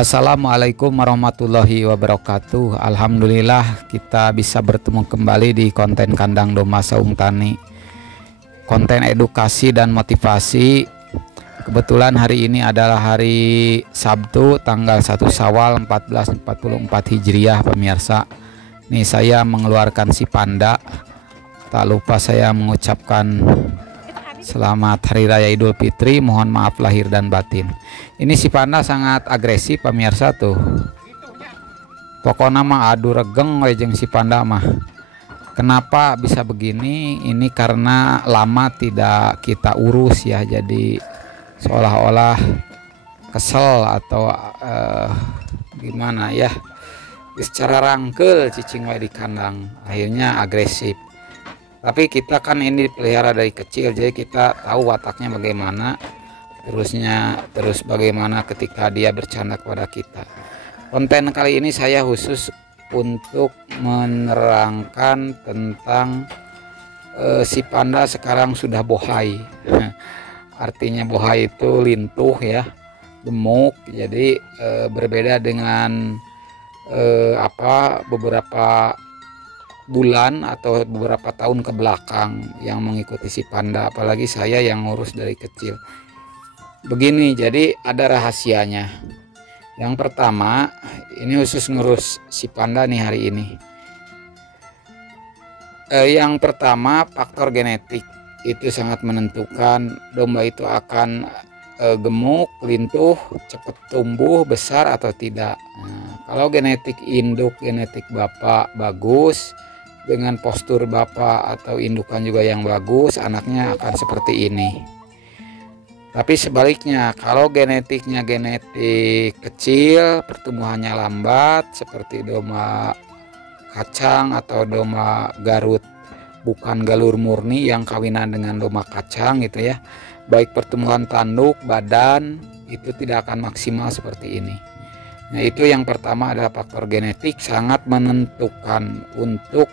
Assalamualaikum warahmatullahi wabarakatuh. Alhamdulillah kita bisa bertemu kembali di konten Kandang Domba Saung Tani, konten edukasi dan motivasi. Kebetulan hari ini adalah hari Sabtu tanggal 1 Syawal 1444 Hijriah pemirsa. Nih saya mengeluarkan si panda. Tak lupa saya mengucapkan selamat Hari Raya Idul Fitri, mohon maaf lahir dan batin. Ini si panda sangat agresif pemirsa tuh. Pokoknya mah adu regeng wejeng si panda mah. Kenapa bisa begini? Ini karena lama tidak kita urus ya, jadi seolah-olah kesel atau gimana ya. Secara rangkel cicing di kandang, akhirnya agresif. Tapi kita kan ini dipelihara dari kecil, jadi kita tahu wataknya bagaimana, terus bagaimana ketika dia bercanda kepada kita. Konten kali ini saya khusus untuk menerangkan tentang si panda sekarang sudah bohai. Artinya bohai itu lintuh ya, gemuk. Jadi berbeda dengan beberapa bulan atau beberapa tahun ke belakang yang mengikuti si panda, apalagi saya yang ngurus dari kecil. Begini, jadi ada rahasianya. Yang pertama, ini khusus ngurus si panda nih hari ini. Yang pertama, faktor genetik itu sangat menentukan domba itu akan gemuk, lintuh, cepat tumbuh, besar atau tidak. Nah, kalau genetik induk, genetik bapak bagus, dengan postur bapak atau indukan juga yang bagus, anaknya akan seperti ini. Tapi sebaliknya, kalau genetiknya genetik kecil, pertumbuhannya lambat, seperti domba kacang atau domba Garut, bukan galur murni yang kawinan dengan domba kacang gitu ya, baik pertumbuhan tanduk, badan itu tidak akan maksimal seperti ini. Nah, itu yang pertama adalah faktor genetik sangat menentukan untuk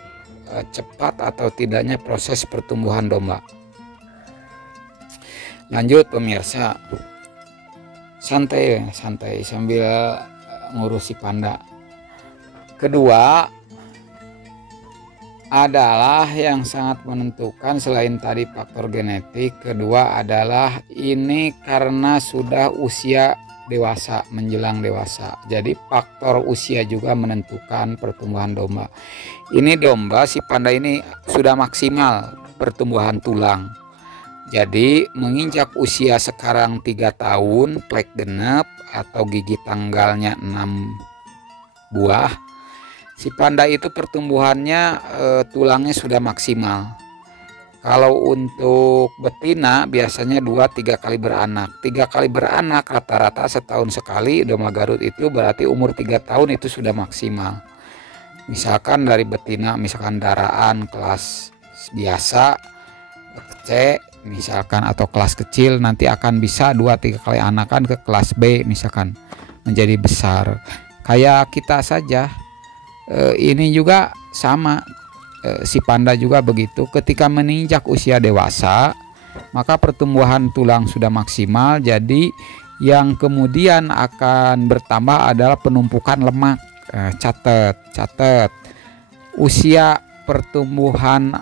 cepat atau tidaknya proses pertumbuhan domba. Lanjut pemirsa, santai sambil ngurusi panda. Kedua adalah yang sangat menentukan selain tadi faktor genetik, kedua adalah ini karena sudah usia dewasa, menjelang dewasa. Jadi faktor usia juga menentukan pertumbuhan domba. Ini domba si panda ini sudah maksimal pertumbuhan tulang. Jadi menginjak usia sekarang 3 tahun, plek genep atau gigi tanggalnya 6 buah. Si panda itu pertumbuhannya tulangnya sudah maksimal. Kalau untuk betina biasanya 2-3 kali beranak. 3 kali beranak rata-rata setahun sekali domba Garut itu berarti umur 3 tahun itu sudah maksimal. Misalkan dari betina, misalkan daraan kelas biasa C misalkan atau kelas kecil, nanti akan bisa 2-3 kali anakan ke kelas B misalkan menjadi besar. Kayak kita saja ini juga sama. Si panda juga begitu, ketika menginjak usia dewasa maka pertumbuhan tulang sudah maksimal, jadi yang kemudian akan bertambah adalah penumpukan lemak. Catat usia pertumbuhan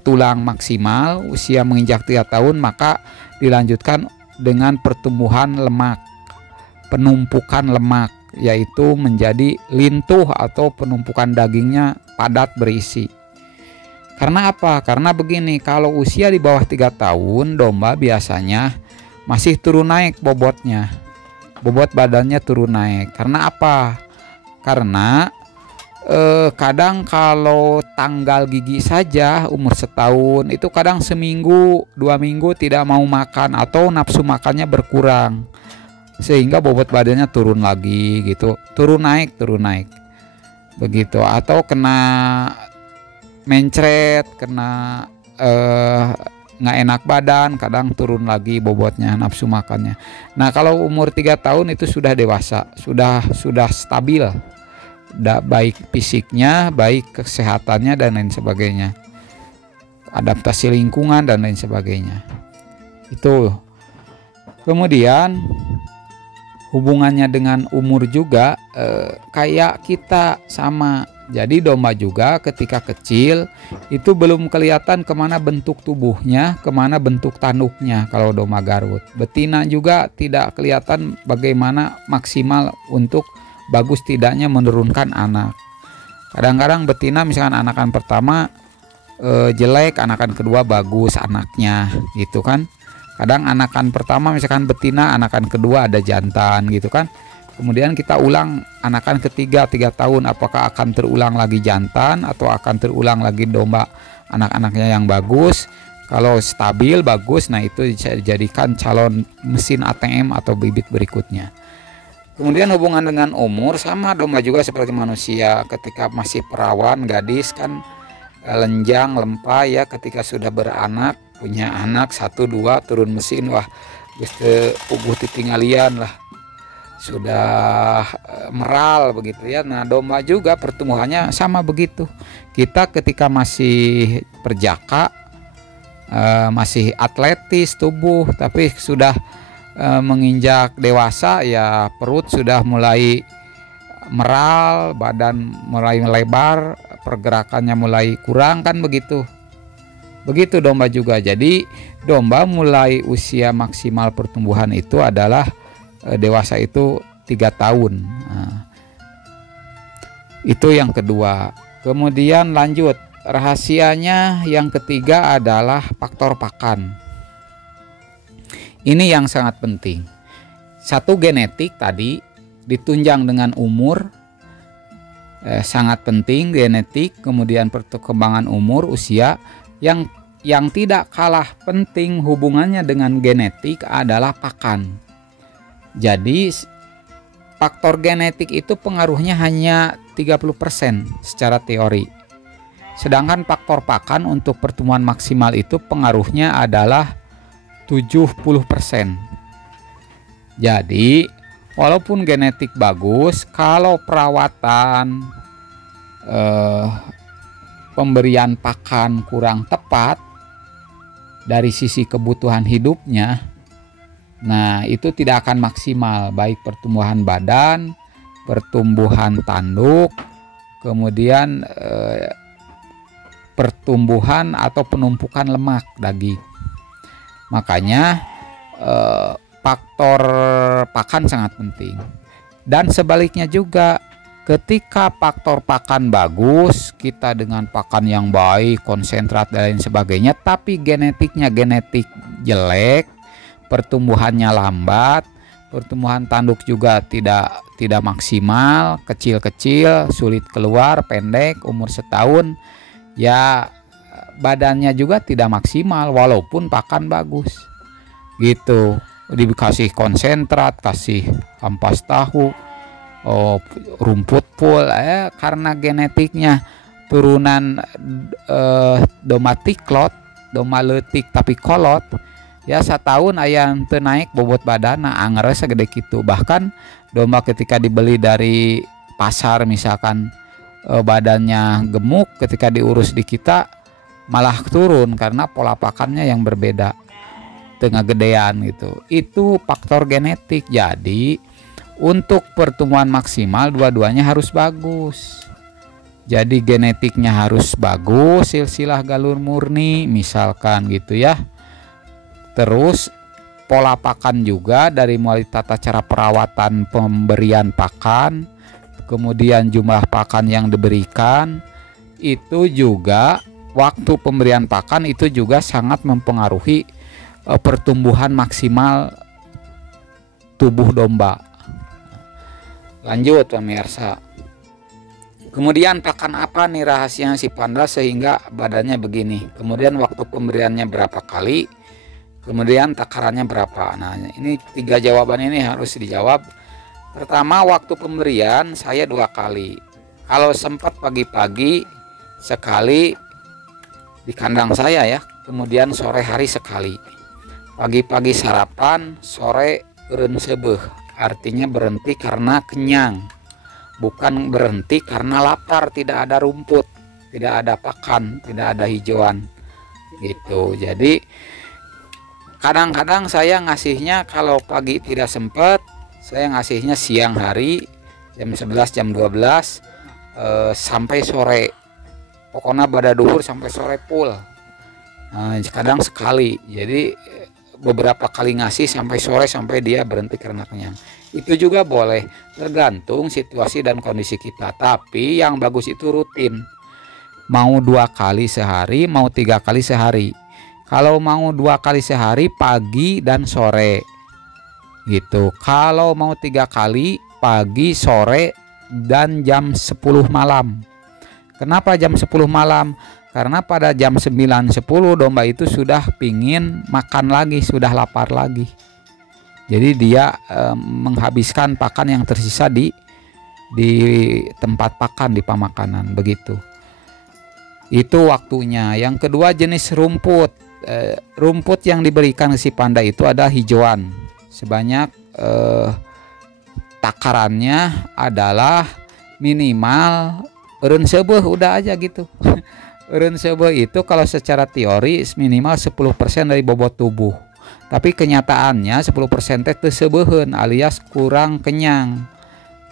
tulang maksimal, usia menginjak 3 tahun, maka dilanjutkan dengan pertumbuhan lemak, penumpukan lemak, yaitu menjadi lintuh atau penumpukan dagingnya padat berisi. Karena apa? Karena begini, kalau usia di bawah 3 tahun domba biasanya masih turun naik bobotnya, bobot badannya turun naik. Karena apa? Karena kadang kalau tanggal gigi saja umur setahun itu kadang seminggu 2 minggu tidak mau makan atau nafsu makannya berkurang, sehingga bobot badannya turun lagi gitu, turun naik begitu. Atau kena mencret, kena nggak enak badan, kadang turun lagi bobotnya, nafsu makannya. Nah, kalau umur 3 tahun itu sudah dewasa, sudah stabil, baik fisiknya, baik kesehatannya dan lain sebagainya, adaptasi lingkungan dan lain sebagainya. Itu kemudian hubungannya dengan umur juga kayak kita sama. Jadi domba juga ketika kecil itu belum kelihatan kemana bentuk tubuhnya, kemana bentuk tanduknya kalau domba Garut. Betina juga tidak kelihatan bagaimana maksimal untuk bagus tidaknya menurunkan anak. Kadang-kadang betina misalkan anakan pertama jelek, anakan kedua bagus anaknya gitu kan. Kadang anakan pertama misalkan betina, anakan kedua ada jantan gitu kan. Kemudian kita ulang anakan ketiga 3 tahun, apakah akan terulang lagi jantan atau akan terulang lagi domba anak-anaknya yang bagus. Kalau stabil bagus, nah itu bisa dijadikan calon mesin ATM atau bibit berikutnya. Kemudian hubungan dengan umur sama, domba juga seperti manusia. Ketika masih perawan, gadis kan lenjang, lempa ya. Ketika sudah beranak, punya anak 1 2 turun mesin, wah geus puguh titinggalian lah. Sudah meral begitu ya. Nah domba juga pertumbuhannya sama begitu. Kita ketika masih perjaka, masih atletis tubuh, tapi sudah menginjak dewasa ya perut sudah mulai meral, badan mulai melebar, pergerakannya mulai kurang kan begitu. Begitu domba juga. Jadi domba mulai usia maksimal pertumbuhan itu adalah dewasa itu 3 tahun. Nah, itu yang kedua. Kemudian lanjut, rahasianya yang ketiga adalah faktor pakan. Ini yang sangat penting. Satu, genetik tadi ditunjang dengan umur, sangat penting genetik. Kemudian perkembangan umur, usia. Yang tidak kalah penting hubungannya dengan genetik adalah pakan. Jadi faktor genetik itu pengaruhnya hanya 30% secara teori. Sedangkan faktor pakan untuk pertumbuhan maksimal itu pengaruhnya adalah 70%. Jadi walaupun genetik bagus, kalau perawatan pemberian pakan kurang tepat dari sisi kebutuhan hidupnya, nah itu tidak akan maksimal, baik pertumbuhan badan, pertumbuhan tanduk, kemudian pertumbuhan atau penumpukan lemak daging. Makanya faktor pakan sangat penting. Dan sebaliknya juga, ketika faktor pakan bagus, kita dengan pakan yang baik, konsentrat dan lain sebagainya, tapi genetiknya genetik jelek, pertumbuhannya lambat, pertumbuhan tanduk juga tidak maksimal, kecil-kecil, sulit keluar, pendek, umur setahun, ya badannya juga tidak maksimal walaupun pakan bagus. Gitu. Dikasih konsentrat, kasih ampas tahu, rumput full, karena genetiknya turunan domba tiklot, domba leutik tapi kolot. Ya 1 tahun ayam teu naik bobot badan, nah angere segede gitu. Bahkan domba ketika dibeli dari pasar misalkan badannya gemuk, ketika diurus di kita malah turun karena pola pakannya yang berbeda, tengah gedean gitu. Itu faktor genetik. Jadi untuk pertumbuhan maksimal dua-duanya harus bagus. Jadi genetiknya harus bagus, silsilah galur murni misalkan gitu ya. Terus pola pakan juga dari mulai tata cara perawatan pemberian pakan, kemudian jumlah pakan yang diberikan, itu juga waktu pemberian pakan itu juga sangat mempengaruhi pertumbuhan maksimal tubuh domba. Lanjut pemirsa. Kemudian pakan apa nih rahasianya si panda sehingga badannya begini? Kemudian waktu pemberiannya berapa kali? Kemudian takarannya berapa? Nah, ini 3 jawaban ini harus dijawab. Pertama, waktu pemberian saya 2 kali. Kalau sempat pagi-pagi sekali di kandang saya ya. Kemudian sore hari sekali. Pagi-pagi sarapan, sore eureun seubeuh. Artinya berhenti karena kenyang. Bukan berhenti karena lapar, tidak ada rumput, tidak ada pakan, tidak ada hijauan. Gitu. Jadi kadang-kadang saya ngasihnya kalau pagi tidak sempat, Saya ngasihnya siang hari jam 11 jam 12 sampai sore. Pokoknya pada duhur sampai sore full. Nah, kadang sekali. Jadi beberapa kali ngasih sampai sore sampai dia berhenti karena kenyang. Itu juga boleh, tergantung situasi dan kondisi kita. Tapi yang bagus itu rutin. Mau 2 kali sehari, mau 3 kali sehari. Kalau mau 2 kali sehari pagi dan sore gitu. Kalau mau 3 kali pagi, sore, dan jam 10 malam. Kenapa jam 10 malam? Karena pada jam 9-10 domba itu sudah pingin makan lagi, sudah lapar lagi. Jadi dia menghabiskan pakan yang tersisa di tempat pakan, di pemakanan begitu. Itu waktunya. Yang kedua, jenis rumput. Rumput yang diberikan si panda itu ada hijauan. Sebanyak takarannya adalah minimal eureun seubeuh, udah aja gitu. Eureun seubeuh itu kalau secara teori minimal 10% dari bobot tubuh. Tapi kenyataannya 10% teh seubeheun alias kurang kenyang.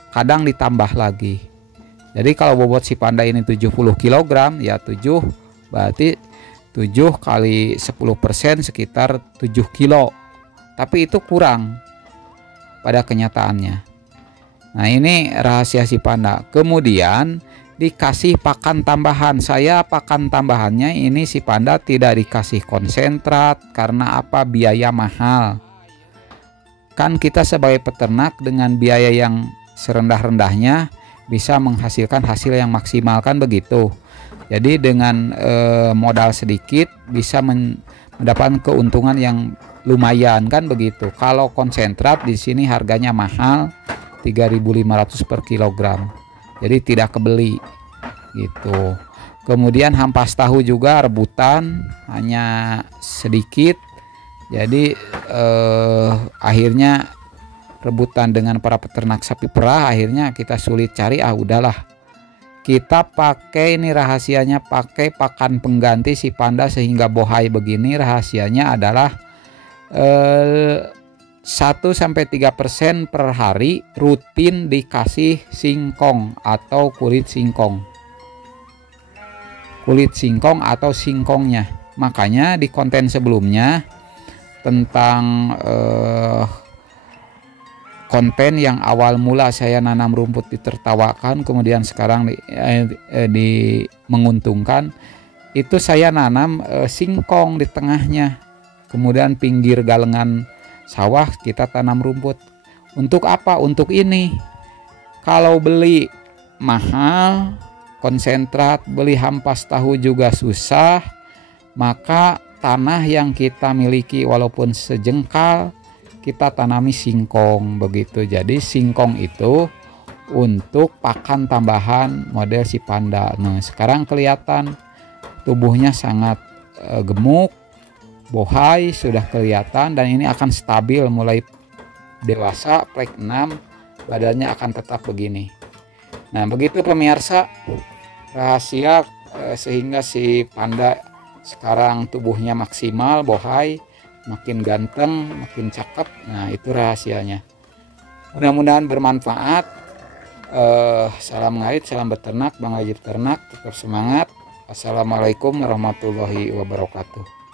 Kadang ditambah lagi. Jadi kalau bobot si panda ini 70 kg ya 7 berarti 7 kali 10% sekitar 7 kilo. Tapi itu kurang pada kenyataannya. Nah, ini rahasia si panda. Kemudian dikasih pakan tambahan. Saya pakan tambahannya ini si panda tidak dikasih konsentrat karena apa? Biaya mahal. Kan kita sebagai peternak dengan biaya yang serendah-rendahnya bisa menghasilkan hasil yang maksimal, kan begitu. Jadi dengan modal sedikit bisa mendapatkan keuntungan yang lumayan, kan begitu. Kalau konsentrat di sini harganya mahal, 3.500 per kilogram. Jadi tidak kebeli gitu. Kemudian hampas tahu juga rebutan, hanya sedikit. Jadi akhirnya rebutan dengan para peternak sapi perah, akhirnya kita sulit cari. Udahlah, kita pakai, ini rahasianya, pakai pakan pengganti si panda sehingga bohai begini. Rahasianya adalah 1-3% per hari rutin dikasih singkong atau kulit singkong. Kulit singkong atau singkongnya. Makanya di konten sebelumnya tentang konten yang awal mula saya nanam rumput ditertawakan, kemudian sekarang menguntungkan, itu saya nanam singkong di tengahnya. Kemudian pinggir galengan sawah kita tanam rumput. Untuk apa? Untuk ini. Kalau beli mahal, konsentrat, beli hampas tahu juga susah, maka tanah yang kita miliki walaupun sejengkal kita tanami singkong begitu. Jadi singkong itu untuk pakan tambahan model si panda. Nah, sekarang kelihatan tubuhnya sangat gemuk, bohai sudah kelihatan, dan ini akan stabil mulai dewasa plek 6, badannya akan tetap begini. Nah, begitu pemirsa rahasia sehingga si panda sekarang tubuhnya maksimal, bohai, makin ganteng, makin cakep. Nah, itu rahasianya. Mudah-mudahan bermanfaat. Salam ngait, salam beternak, Bang Haji Peternak, tetap semangat. Assalamualaikum warahmatullahi wabarakatuh.